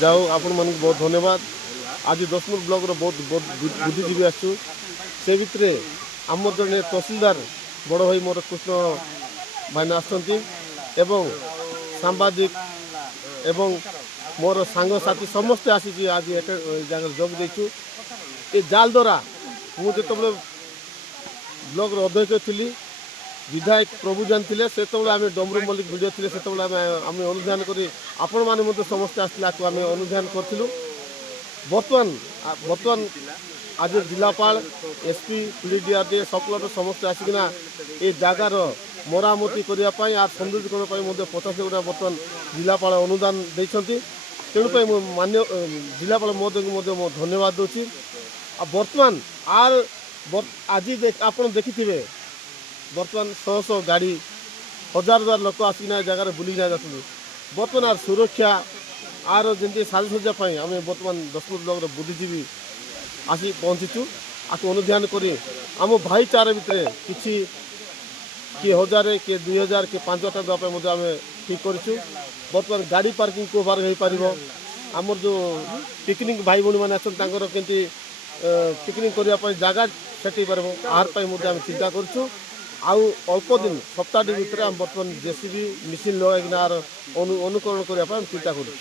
जाओ आपण मन बहुत धन्यवाद। आज 10 ब्लॉक रो बहुत बुद्धिजीवी आसु से भितर आम जड़े तहसीलदार बड़ भाई मोर कृष्ण भाईना आसती एवं सांबादिक एवं मोर सांग साथी समस्ते आसी आज एक जगह जोग देचु। ये जाल द्वारा मुझे ब्लॉक अध्यक्ष थी विधायक प्रभु जान थे से आम डमरू मल्लिक भिडियो थे से आम अनुधान कर आपण मैंने समस्ते आसते आम अनुधान करूँ। बर्तमान आज जिलापाल एसपी पीडीआरडी सकल समस्ते आसिकिना ये जगार मरामती करने आर सौंदर्यकरण 50 गुणा बर्तमान जिलापाल अनुदान देते तेणु मान्य जिलापाल महोदय को धन्यवाद दूसरी। बर्तमान आर आज आप देखिथे बर्तमान 100 गाड़ी हजार हजार लोक आसिना जगार बुली जाती बर्तमान आर सुरक्षा आर जमी साजसज्जापी आम बर्तमान 10 ब्लॉक बुद्धिजीवी आसी पहुँचीचु। आपको अनुधान कर आम भाईचारा भितर किसी किए 1000 किए 2000 किए 5000 देवाई आम ठीक करूँ। बर्तमान गाड़ी पार्किंग को बार हो पार आमर जो पिकनिक भाई भाई मैंने आसती पिकनिक करने जगह सेट पार आहार आम चिंता करूँ। आउ अल्प दिन सप्ताह भितर आम बर्तमान जेसीबी मेसीन लगाई अनुकरण करने चिंता करूँ।